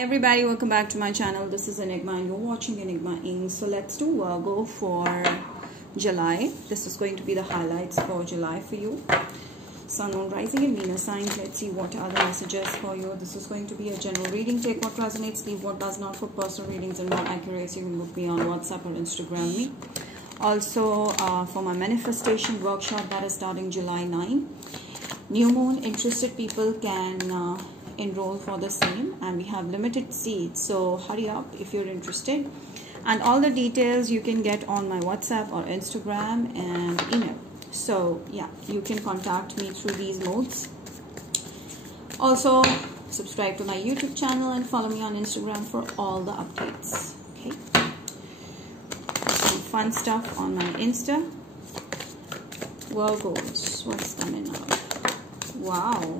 Hi everybody, welcome back to my channel. This is Enigma and you're watching Enigma Inc. So let's do Virgo for July. This is going to be the highlights for July for you. Sun, Moon, Rising and Venus signs. Let's see what are the messages for you. This is going to be a general reading. Take what resonates, leave what does not. For personal readings and more accuracy, you can book me on WhatsApp or Instagram me. Also for my manifestation workshop that is starting July 9. New moon, interested people can enroll for the same, and we have limited seats, so hurry up if you're interested. And all the details you can get on my WhatsApp or Instagram and email. So yeah, you can contact me through these modes. Also subscribe to my YouTube channel and follow me on Instagram for all the updates. Okay, some fun stuff on my Insta. Virgos, what's coming up? Wow,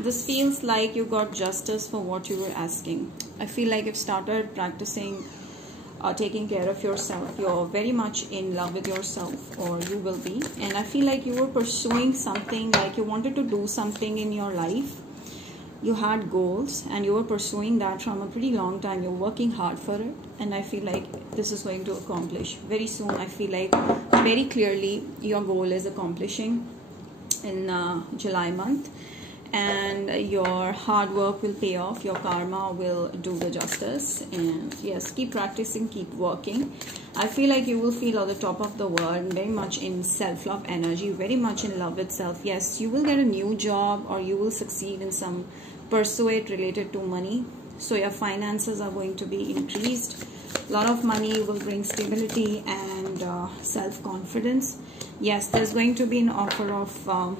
this feels like you got justice for what you were asking. I feel like you've started practicing taking care of yourself. You're very much in love with yourself, or you will be. And I feel like you were pursuing something, like you wanted to do something in your life. You had goals and you were pursuing that from a pretty long time. You're working hard for it, and I feel like this is going to accomplish very soon. I feel like very clearly your goal is accomplishing in July month, and your hard work will pay off. Your karma will do the justice. And yes, keep practicing, keep working. I feel like you will feel at the top of the world, very much in self-love energy, very much in love with self. Yes, you will get a new job, or you will succeed in some pursuit related to money. So your finances are going to be increased. A lot of money will bring stability and self-confidence. Yes, there's going to be an offer of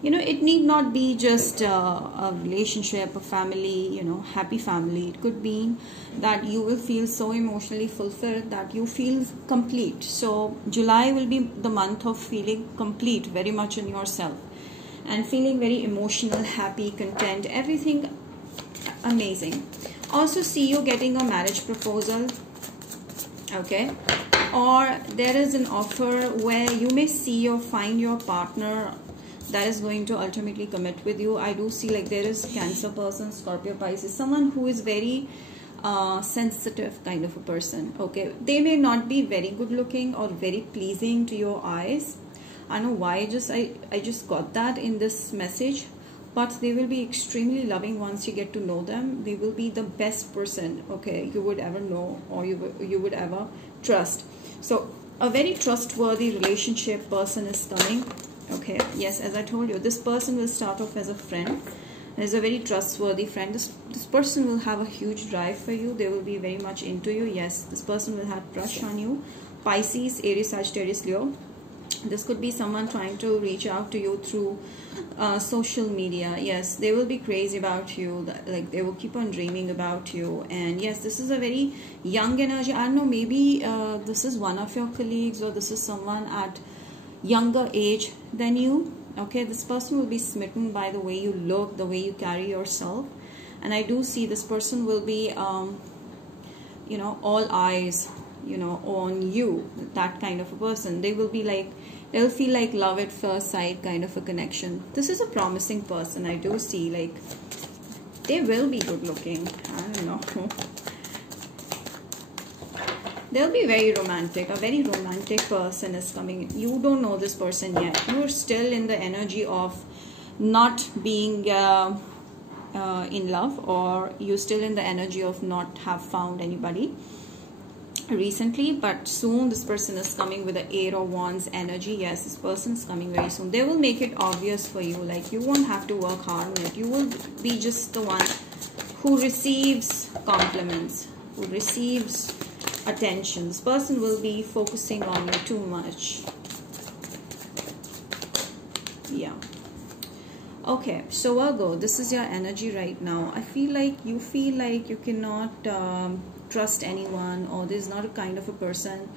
it need not be just a relationship, a family, happy family. It could be that you will feel so emotionally fulfilled that you feel complete. So July will be the month of feeling complete, very much in yourself, and feeling very emotional, happy, content, everything amazing. Also see you getting a marriage proposal, okay, or there is an offer where you may see or find your partner that is going to ultimately commit with you. I do see like there is Cancer person, Scorpio, Pisces, someone who is very sensitive kind of a person. Okay, they may not be very good looking or very pleasing to your eyes. I don't know why I just got that in this message, but they will be extremely loving once you get to know them. They will be the best person, okay, you would ever know, or you would ever trust. So a very trustworthy relationship person is coming. Okay, yes, as I told you, this person will start off as a friend. As a very trustworthy friend. This person will have a huge drive for you. They will be very much into you. Yes, this person will have crush on you. Pisces, Aries, Sagittarius, Leo. This could be someone trying to reach out to you through social media. Yes, they will be crazy about you. Like they will keep on dreaming about you. And yes, this is a very young energy. I don't know, maybe this is one of your colleagues, or this is someone at younger age than you. Okay, this person will be smitten by the way you look, the way you carry yourself. And I do see this person will be all eyes on you, that kind of a person. They will be like, they'll feel like love at first sight kind of a connection. This is a promising person. I do see like they will be good looking. I don't know. They'll be very romantic. A very romantic person is coming. You don't know this person yet. You're still in the energy of not being in love, or you're still in the energy of not have found anybody recently. But soon this person is coming with the 8 of Wands energy. Yes, this person is coming very soon. They will make it obvious for you. Like you won't have to work hard on it. You will be just the one who receives compliments, who receives attention. This person will be focusing on you too much. Yeah. Okay, so Virgo, this is your energy right now. I feel like you cannot trust anyone, or there's not a kind of a person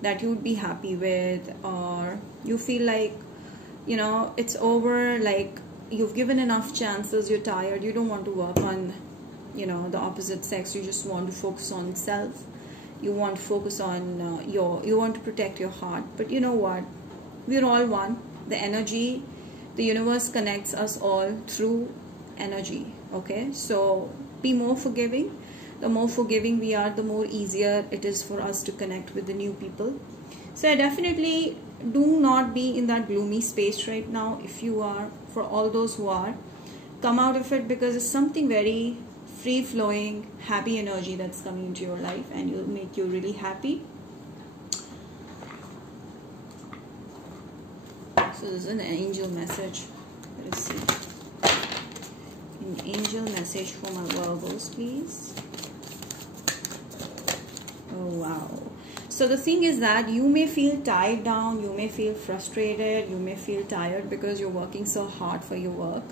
that you would be happy with, or you feel like it's over, like you've given enough chances, you're tired, you don't want to work on the opposite sex. You just want to focus on self. You want to focus on you want to protect your heart. But you know what, we're all one. The energy, the universe connects us all through energy. Okay, so Be more forgiving. The more forgiving we are, the more easier it is for us to connect with the new people. So definitely do not be in that gloomy space right now. If you are, for all those who are, come out of it, because it's something very free-flowing, happy energy that's coming into your life, and it'll make you really happy. So this is an angel message. Let us see. An angel message for my Virgos, please. Oh wow. So the thing is that you may feel tied down, you may feel frustrated, you may feel tired because you're working so hard for your work.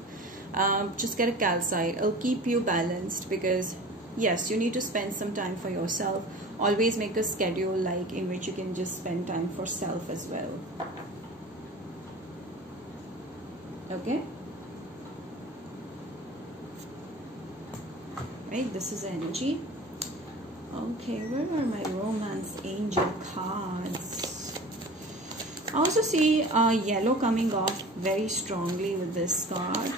Just get a calcite. It'll keep you balanced, because yes, you need to spend some time for yourself. Always make a schedule like in which you can just spend time for self as well. Okay? Right, this is energy. Okay, where are my romance angel cards? I also see yellow coming off very strongly with this card,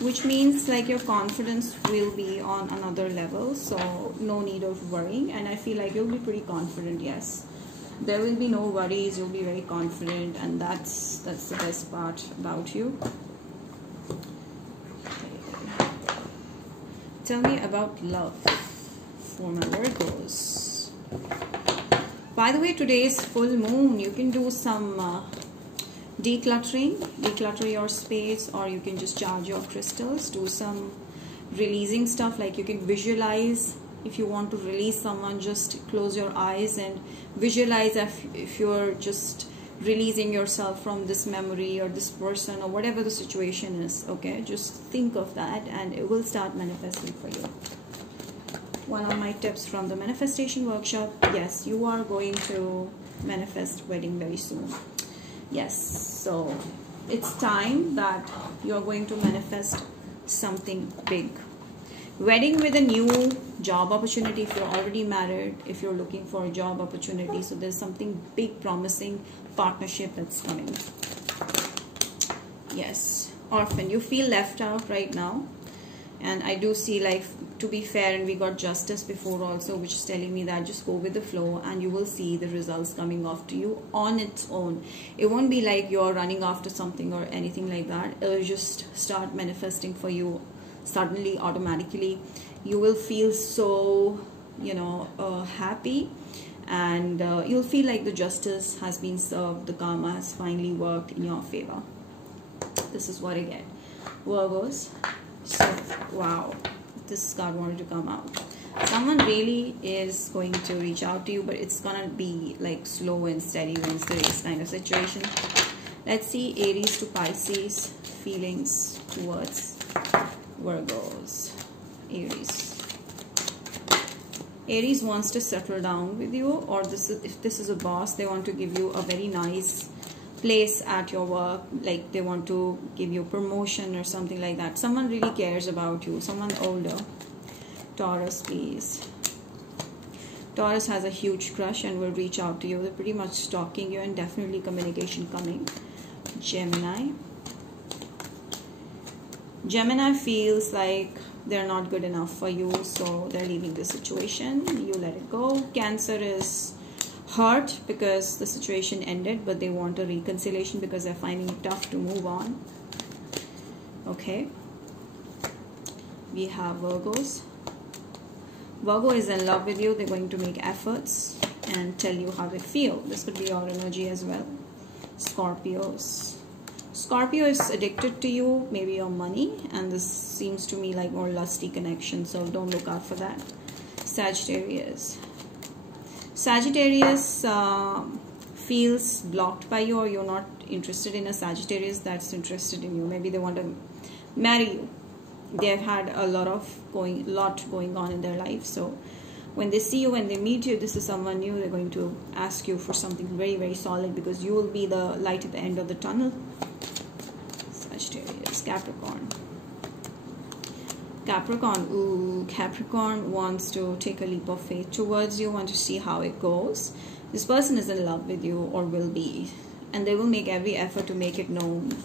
which means like your confidence will be on another level, so no need of worrying. And I feel like you'll be pretty confident. Yes, there will be no worries, you'll be very confident, and that's the best part about you. Okay. Tell me about love for my Virgos. By the way, today is full moon. You can do some declutter your space, or you can just charge your crystals, do some releasing stuff. Like you can visualize. If you want to release someone, just close your eyes and visualize if you're just releasing yourself from this memory or this person or whatever the situation is. Okay, just think of that and it will start manifesting for you. One of my tips from the manifestation workshop: yes, you are going to manifest wedding very soon. Yes, so it's time that you're going to manifest something big. Wedding with a new job opportunity. If you're already married, if you're looking for a job opportunity, so there's something big, promising partnership that's coming. Yes, orphan, you feel left out right now, and I do see, like, to be fair, and we got justice before also, which is telling me that just go with the flow and you will see the results coming off to you on its own. It won't be like you're running after something or anything like that. It'll just start manifesting for you suddenly, automatically. You will feel so, you know, happy, and you'll feel like the justice has been served, the karma has finally worked in your favor. This is what I get, Virgos. So wow, this card wanted to come out. Someone really is going to reach out to you, but it's gonna be like slow and steady wins the race kind of situation. Let's see Aries to Pisces feelings towards Virgos. Aries wants to settle down with you, or if this is a boss, they want to give you a very nice place at your work, like they want to give you promotion or something like that. Someone really cares about you, someone older. Taurus, please. Taurus has a huge crush and will reach out to you. They're pretty much stalking you, and definitely communication coming. Gemini. Gemini feels like they're not good enough for you, so they're leaving the situation. You let it go. Cancer is hurt because the situation ended, but they want a reconciliation because they're finding it tough to move on. Okay. We have Virgos. Virgo is in love with you. They're going to make efforts and tell you how they feel. This could be your energy as well. Scorpios. Scorpio is addicted to you, maybe your money, and this seems to me like more lusty connection, so don't look out for that. Sagittarius. Sagittarius feels blocked by you, or you're not interested in a Sagittarius that's interested in you. Maybe they want to marry you. They've had a lot going on in their life, so when they see you, when they meet you, this is someone new. They're going to ask you for something very, very solid, because you will be the light at the end of the tunnel. Sagittarius. Capricorn. Capricorn. Ooh, Capricorn wants to take a leap of faith towards you, want to see how it goes. This person is in love with you, or will be, and they will make every effort to make it known.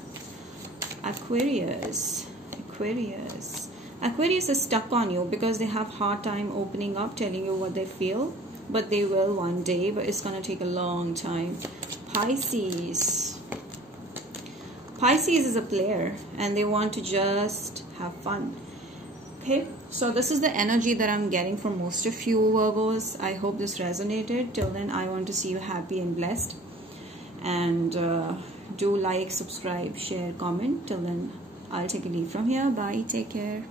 Aquarius. Aquarius. Aquarius is stuck on you because they have hard time opening up, telling you what they feel, but they will one day, but it's gonna take a long time. Pisces. Pisces is a player and they want to just have fun. Okay, so this is the energy that I'm getting from most of you Virgos. I hope this resonated. Till then, I want to see you happy and blessed. And do like, subscribe, share, comment. Till then, I'll take a leave from here. Bye. Take care.